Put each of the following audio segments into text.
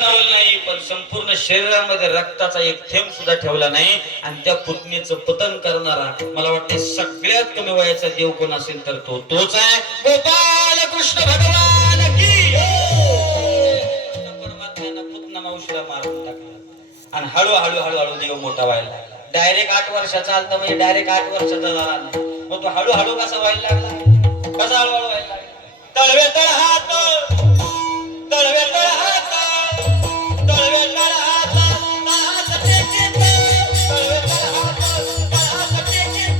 नाही, पण संपूर्ण शरीरामध्ये रक्ताचा एक थेंब सुद्धा ठेवला नाही. आणि त्या पुतणीचं पतन करणारा मला वाटते सगळ्यात कमी वयाचा देव कोण असेल तर तोच आहे गोपाल कृष्ण भगवान की. परमात्म्यानं पुतना मावशीला मारून टाकला आणि हळूहळू हळूहळू देव मोठा व्हायला लागला. डायरेक्ट 8 वर्षाचा आलता म्हणजे डायरेक्ट 8 वर्षाचा झाला. मग तो हळूहळू कसा व्हायला लागला, कसा हळूहळू व्हायला लागला. तळवे तळ हात, तळवे तळ हात, तळवे तळ हात, हात टेकीत, तळवे तळ हात, हात टेकीत.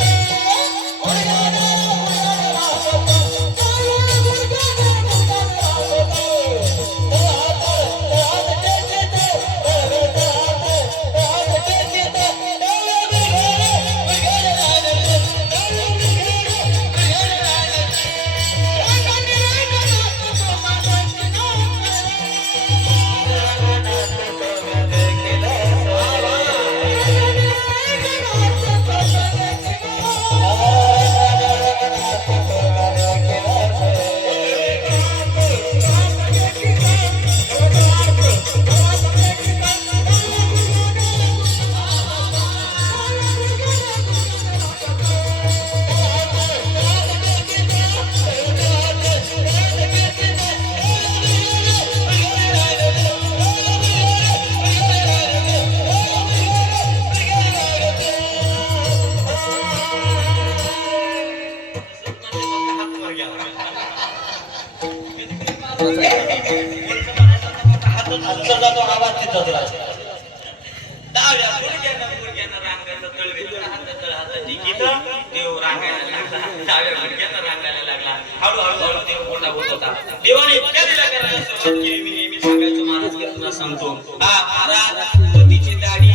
देवाने इतक्या दिल्या करायला सुरुवात केली. मी नेहमी सांगायचो महाराज सांगतो, हा महाराज पतीची दाढी,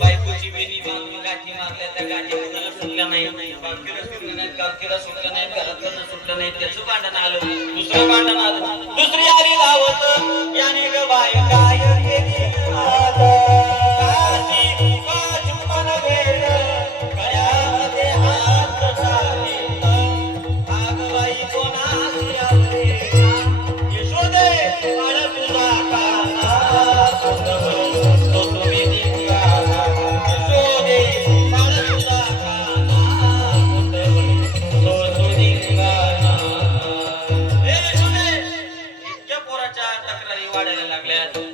बायकोची बेनी बांधून गाठी मारल्या, त्या गाठी कुणाला सुटल्या नाही, बाकीला सुटलं नाही, काकीला सुटलं नाही, घरातलं सुटलं नाही. त्याचं भांडण आलं, दुसरं भांडण आलं, दुसरी आली धावत, याने ग बाय काय केली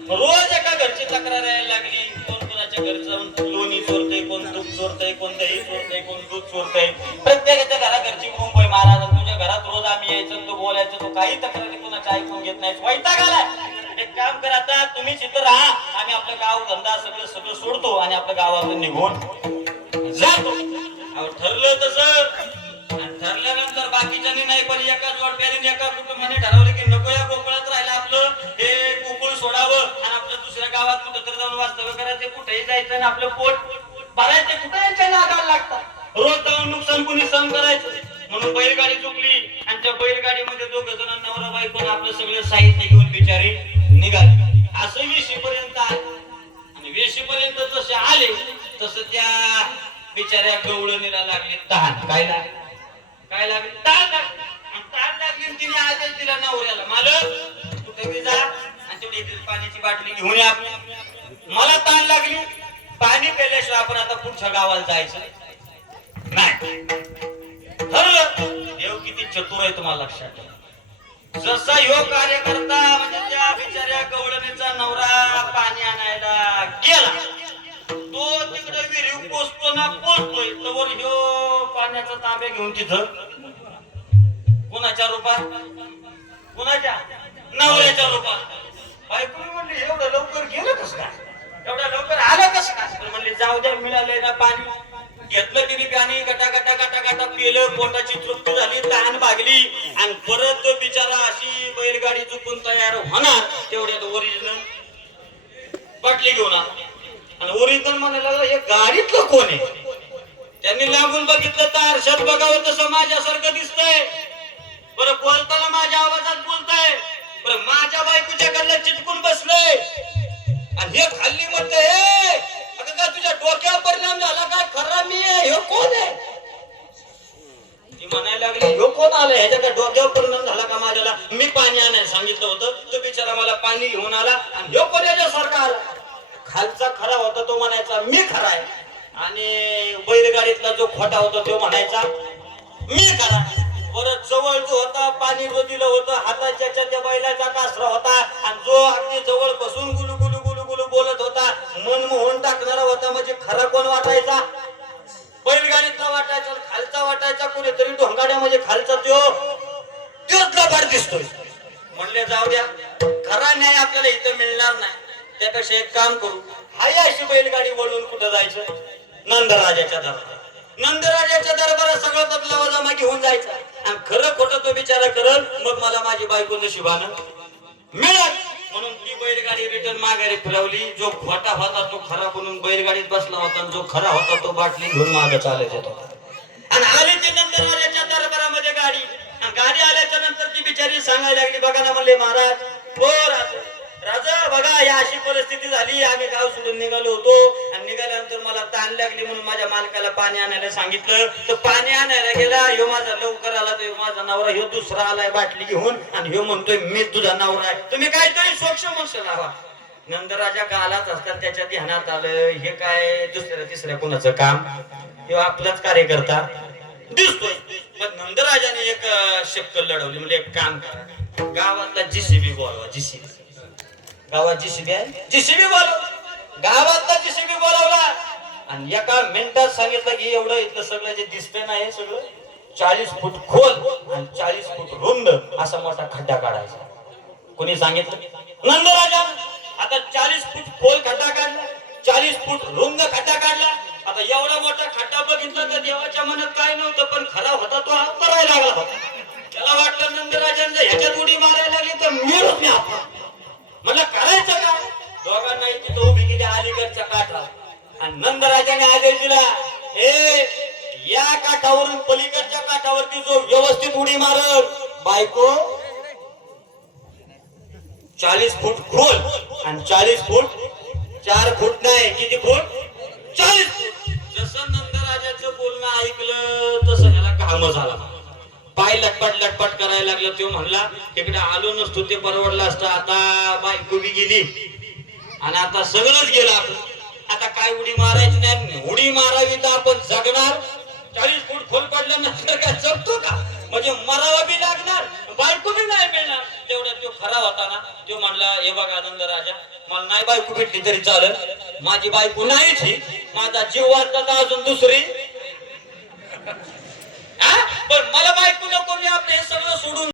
रोज एका घरची तक्रार यायला लागली. कोण कोणाच्या घरी जाऊन लोणी चोरतय, कोण तूप चोरतय, कोण दही चोरतय, कोण दूध चोरतय. प्रत्येकाच्या घराघरची मुंबई महाराज, तुझ्या घरात रोज आम्ही यायचं, तू बोलायचं, तू काही तक्रारी कोणाच्या ऐकून घेत नाही. वैताग आलाय. एक काम करा, आता तुम्हीच इथं राहा, आम्ही आपलं गाव धंदा सगळं सगळं सोडतो आणि आपल्या गावातून निघून जातो. ठरलं तसं. ठरल्यानंतर बाकीच्यांनी नाही, पण एकाच जोडप्याने एका कुटुंबाने ठरवलं की नको या गोकुळात राहिलं, आपलं हे गोकुळ सोडावं आणि आपलं दुसऱ्या गावात कुठं तर जाऊन वास्तव्य करायचं, कुठेही जायचं आणि आपलं पोट भरायचं. कुठे यांच्या नादाला लागतात, रोज जाऊन नुकसान कुणी सहन करायचं. म्हणून बैलगाडी चुकली आणि त्या बैलगाडीमध्ये दोघ जण नवरा बायको आपलं सगळं साहित्य घेऊन बिचारी निघाली. असं 20 पर्यंत आले आणि 20 पर्यंत जसे आले तसं त्या बिचाऱ्या गवळणीला लागले तहान. काय लागले, काय लागले, तहान लागली. तहान लागली आणि तिने आदेश दिला नवऱ्याला, मालक कुठे बी जा आणि तेवढी पाण्याची बाटली घेऊन या, मला तहान लागली. पाणी प्यायल्याशिवाय आपण आता पुढच्या गावाला जायचं नाही. ठरलं. देव किती चतुर आहे तुम्हाला लक्षात ठेवा. जसा ह्यो कार्यकर्ता म्हणजे त्या बिचाऱ्या गवळणीचा नवरा पाणी आणायला गेला, तो तिकडे विहीर पोचतो ना पोचतोय तोवर ह्यो पाण्याचा तांब्या घेऊन तिथं कोणाच्या रूपात, कोणाच्या नवऱ्याच्या रूपात. बायको म्हणली एवढं लवकर गेलं कसं काय, एवढं लवकर आलं कसं काय. म्हणले जाऊ द्या, मिळालंय ना पाणी. घेतलं तिने पाणी, गटा गटा गटा गटा पिलं, पोटाची तृप्ती झाली, तहान भागली आणि परत तो बिचारा अशी बैलगाडी चुकून तयार होणार तेवढ्यात ओरिजिनल बाटली घेऊन आला. आणि ओरिजिनल म्हणायला हे गाडीतलं कोण आहे. त्यांनी लागून बघितलं तर आरशात बघावं तर समाजासारखं दिसतंय. बरं बोलताना माझ्या आवाजात बोलतंय, बरं माझ्या बायकोच्या गल्ल्यात चिटकून बसलंय आणि हे खाल्ली म्हणतंय, अगं का तुझ्या डोक्यावर परिणाम झाला काय, खरा मी आहे, हे कोण आहे. ती म्हणायला लागली ह्यो कोण आलं, ह्याच्या डोक्यावर परिणाम झाला का माझ्याला. मी पाणी आणायला सांगितलं होतं, तो बिचारा मला पाणी घेऊन आला आणि ह्यो कोण याच्या तो म्हणायचा मी खरा आहे, आणि बैलगाडीतला जो खोटा होता तो म्हणायचा मी खरा. बरं जवळ जो होता पाणी जो दिलं होतं हाताच्या त्या बैलाचा कासरा होता, आणि जो अगदी जवळ बसून गुलू गुलू गुलू गुलू बोलत होता मन मोहून टाकणारा होता, म्हणजे खरा कोण वाटायचा? बैलगाडीतला वाटायचा. खालचा वाटायचा कुणीतरी ढोंगाड्या, म्हणजे खालचा तोच लबाड दिसतोय. म्हणले जाऊ द्या, खरा न्याय आपल्याला इथं मिळणार नाही, त्यापेक्षा एक काम करू, हाय अशी बैलगाडी वळून कुठं जायचं? नंदराजाच्या दरबारात. नंदराजाच्या दरबारात सगळं तबला जमा घेऊन जायचा, आणि खरं खोटं तो बिचारा करल, मग मला माझी बायको नशिबानं मिळत. म्हणून ती बैलगाडी रिटर्न माघारी फिरवली. जो खोटा होता तो खरा बनून बैलगाडीत बसला होता, आणि जो खरा होता तो बाटली घेऊन मागे चालत होता. आणि आले ते नंदराजाच्या दरबारामध्ये गाडी. गाडी आल्याच्या नंतर ती बिचारी सांगायला लागली, बघा ना म्हणले महाराज, हो राजा बघा या अशी परिस्थिती झाली, आम्ही गाव सोडून निघालो होतो, आणि निघाल्यानंतर मला ताण लागली म्हणून माझ्या मालकाला पाणी आणायला सांगितलं, तर पाणी आणायला गेला, ह्यो माझा लवकर आला, तर माझा नवरा ह्यो दुसरा आलाय बाटली घेऊन, आणि ह्यो म्हणतोय मी तुझा नवरा आहे, तुम्ही काहीतरी सोक्ष म्हणशे लावा. नंदराजा गालाच असतात, त्याच्या ध्यानात आलं हे काय दुसऱ्या तिसऱ्या कोणाचं काम, हे आपलाच कार्यकर्ता दिसतोय. पण नंदराजाने एक शक्कल लढवली, म्हणजे एक काम करा, गावातला जीसीबी बोलवा. जीसीबी गावात जीसीबी आहे, जीसीबी बोलव. गावातला जीसीबी बोलावला, आणि एका मिनिटात सांगितलं की एवढं इथलं सगळं जे दिसतंय ना हे सगळं 40 फूट खोल आणि 40 फूट रुंद असा मोठा खड्डा काढायचा. कोणी सांगितलं? नंदराजा. आता 40 फूट खोल खड्डा काढला, 40 फूट रुंद खड्डा काढला. आता एवढा मोठा खड्डा बघितला तर देवाच्या मनात काय नव्हतं, पण खरा होता तो हा करायला लागला होता. त्याला वाटलं नंदराजांना ह्याच्यात उडी मारायला लागली तर मिळूच नाही आपण, म्हणलं करायचं का? दोघांनाही तिथं उभी केली अलीकडच्या काठावर, आणि नंदराजाने आदेश दिला, या काठावरून पलीकडच्या काठावरती जो व्यवस्थित उडी मारल बायको 40 फूट खोल आणि 40 फूट 4 फूट नाही, किती फूट? 40 फूट. जसं नंदराजाचं बोलणं ऐकलं तसं ह्याला घाम झाला, पाय लटपट लटपट करायला लागलं. तो म्हणला तिकडे आलो नसतो ते परवडलं असतं, आता बायको बी गेली आणि आता सगळंच गेलं आपलं, आता काय उडी मारायची नाही, उडी मारावी तर आपण जगणार. 40 फूट खोल पडल्यानंतर काय जगतो का? म्हणजे मरावा बी लागणार, बायको बी नाही मिळणार. तेवढा तो खरा होता ना, तो म्हणला हे बघा नंदराजा, मला नाही बायको भेटली तरी चालेल, माझी बायको नाहीच ही, माझा जीव वाचता अजून दुसरी, पण मला बायको नको, मी आपलं हे सगळं सोडून